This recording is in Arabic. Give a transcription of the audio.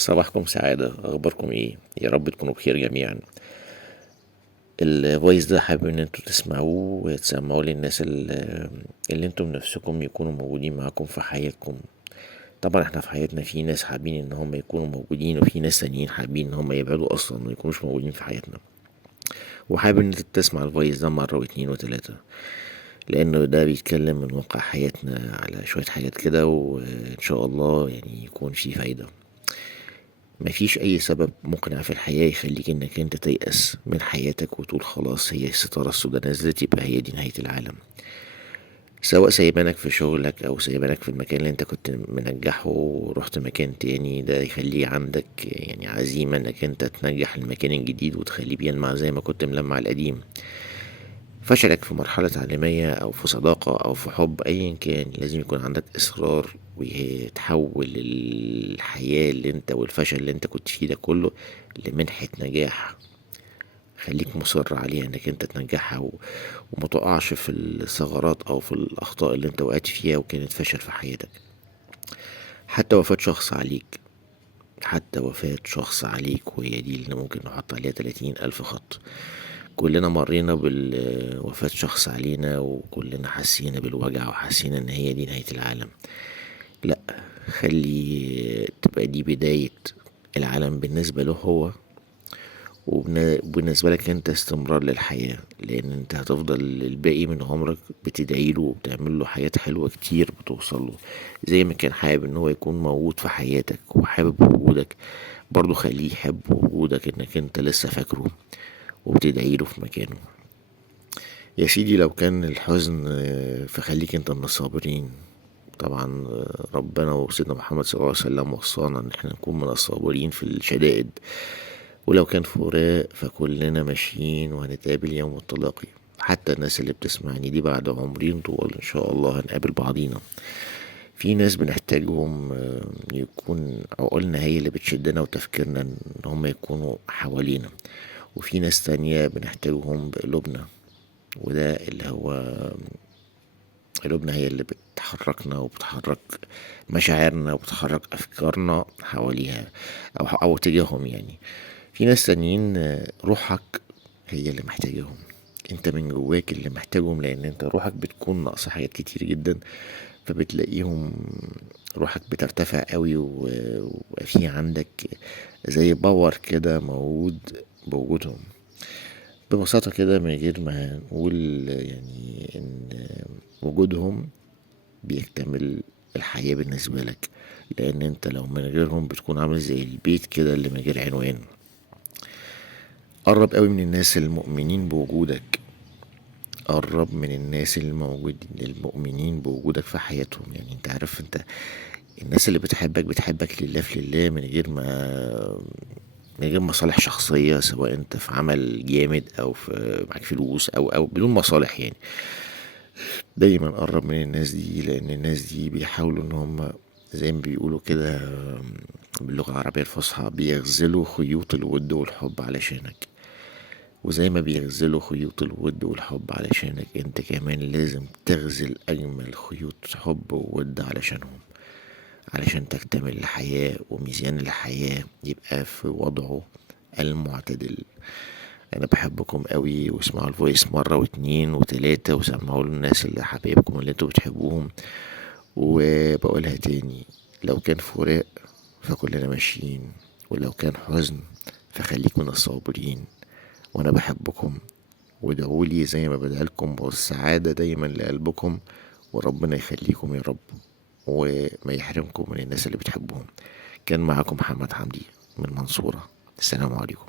صباحكم سعادة، أخباركم إيه؟ يا رب تكونوا بخير جميعا. الفويس ده حابب إن انتوا تسمعوه وتسمعوه للناس اللي انتم نفسكم يكونوا موجودين معاكم في حياتكم. طبعا احنا في حياتنا في ناس حابين ان هم يكونوا موجودين، وفي ناس تانيين حابين ان هم يبعدوا اصلا ما يكونوش موجودين في حياتنا. وحابب ان انت تسمع الفويس ده مرة واتنين وتلاتة، لانه ده بيتكلم من واقع حياتنا على شوية حاجات كده، وان شاء الله يعني يكون فيه فايدة. مفيش اي سبب مقنع في الحياة يخليك انك انت تيأس من حياتك وتقول خلاص هي الستارة السوداء نزلت يبقى هي دي نهاية العالم. سواء سايبانك في شغلك او سايبانك في المكان اللي انت كنت منجحه ورحت مكان تاني، ده يخلي عندك يعني عزيمة انك انت تنجح المكان الجديد وتخليه بيلمع زي ما كنت ملمع القديم. فشلك في مرحلة تعليمية أو في صداقة أو في حب أيا كان، لازم يكون عندك إصرار وتحول الحياة اللي انت والفشل اللي انت كنت فيه ده كله لمنحة نجاح. خليك مصر عليها انك انت تنجحها وما تقعش في الثغرات او في الاخطاء اللي انت وقعت فيها وكانت فشل في حياتك. حتى وفاة شخص عليك، حتى وفاة شخص عليك وهي دي اللي ممكن نحط عليها 30,000 خط. كلنا مرينا بالوفاة شخص علينا، وكلنا حسينا بالوجع وحسينا ان هي دي نهاية العالم. لا، خلي تبقى دي بداية العالم بالنسبة له هو، وبالنسبة لك انت استمرار للحياة، لان انت هتفضل الباقي من عمرك بتدعيله وبتعمل له حاجات حلوة كتير بتوصله. زي ما كان حابب ان هو يكون موجود في حياتك وحابب وجودك، برضو خليه يحب وجودك انك انت لسه فاكره وبتدعيله في مكانه. يا سيدي لو كان الحزن فخليك انت من الصابرين. طبعا ربنا وسيدنا محمد صلى الله عليه وسلم وصانا ان احنا نكون من الصابرين في الشدائد. ولو كان فراق فكلنا ماشيين وهنتقابل يوم التلاقي. حتى الناس اللي بتسمعني دي بعد عمرين طوال ان شاء الله هنقابل بعضينا. في ناس بنحتاجهم يكون عقولنا هي اللي بتشدنا وتفكيرنا ان هم يكونوا حوالينا، وفي ناس تانية بنحتاجهم بقلوبنا، وده اللي هو قلوبنا هي اللي بتحركنا وبتحرك مشاعرنا وبتحرك أفكارنا حواليها أو تجاههم يعني. في ناس تانيين روحك هي اللي محتاجهم، انت من جواك اللي محتاجهم، لان انت روحك بتكون ناقصة حاجات كتير جدا، فبتلاقيهم روحك بترتفع قوي وفي عندك زي باور كده موجود بوجودهم. ببساطة كده من غير ما نقول يعني ان وجودهم بيكتمل الحياة بالنسبة لك، لان انت لو من غيرهم بتكون عامل زي البيت كده اللي من غير عنوان. قرب قوي من الناس المؤمنين بوجودك، قرب من الناس المؤمنين بوجودك في حياتهم. يعني انت عارف، انت الناس اللي بتحبك لله في لله، من غير مصالح شخصية، سواء انت في عمل جامد او في معاك فلوس او بدون مصالح يعني. دايما قرب من الناس دي، لان الناس دي بيحاولوا ان هم زي ما بيقولوا كده باللغة العربية الفصحى بيغزلوا خيوط الود والحب علشانك. وزي ما بيغزلوا خيوط الود والحب علشانك، انت كمان لازم تغزل اجمل خيوط حب وود علشانهم، علشان تكتمل الحياة وميزان الحياة يبقى في وضعه المعتدل. انا بحبكم قوي، واسمعوا الفويس مرة واتنين وتلاتة وسمعوا للناس اللي حبايبكم اللي انتوا بتحبوهم. وبقولها تاني، لو كان فراق فكلنا ماشيين، ولو كان حزن فخليك من الصابرين. وانا بحبكم، وادعولي زي ما بدعيلكم والسعادة دايما لقلبكم، وربنا يخليكم يا رب وما يحرمكم من الناس اللي بتحبهم. كان معاكم محمد حمدي من المنصورة. السلام عليكم.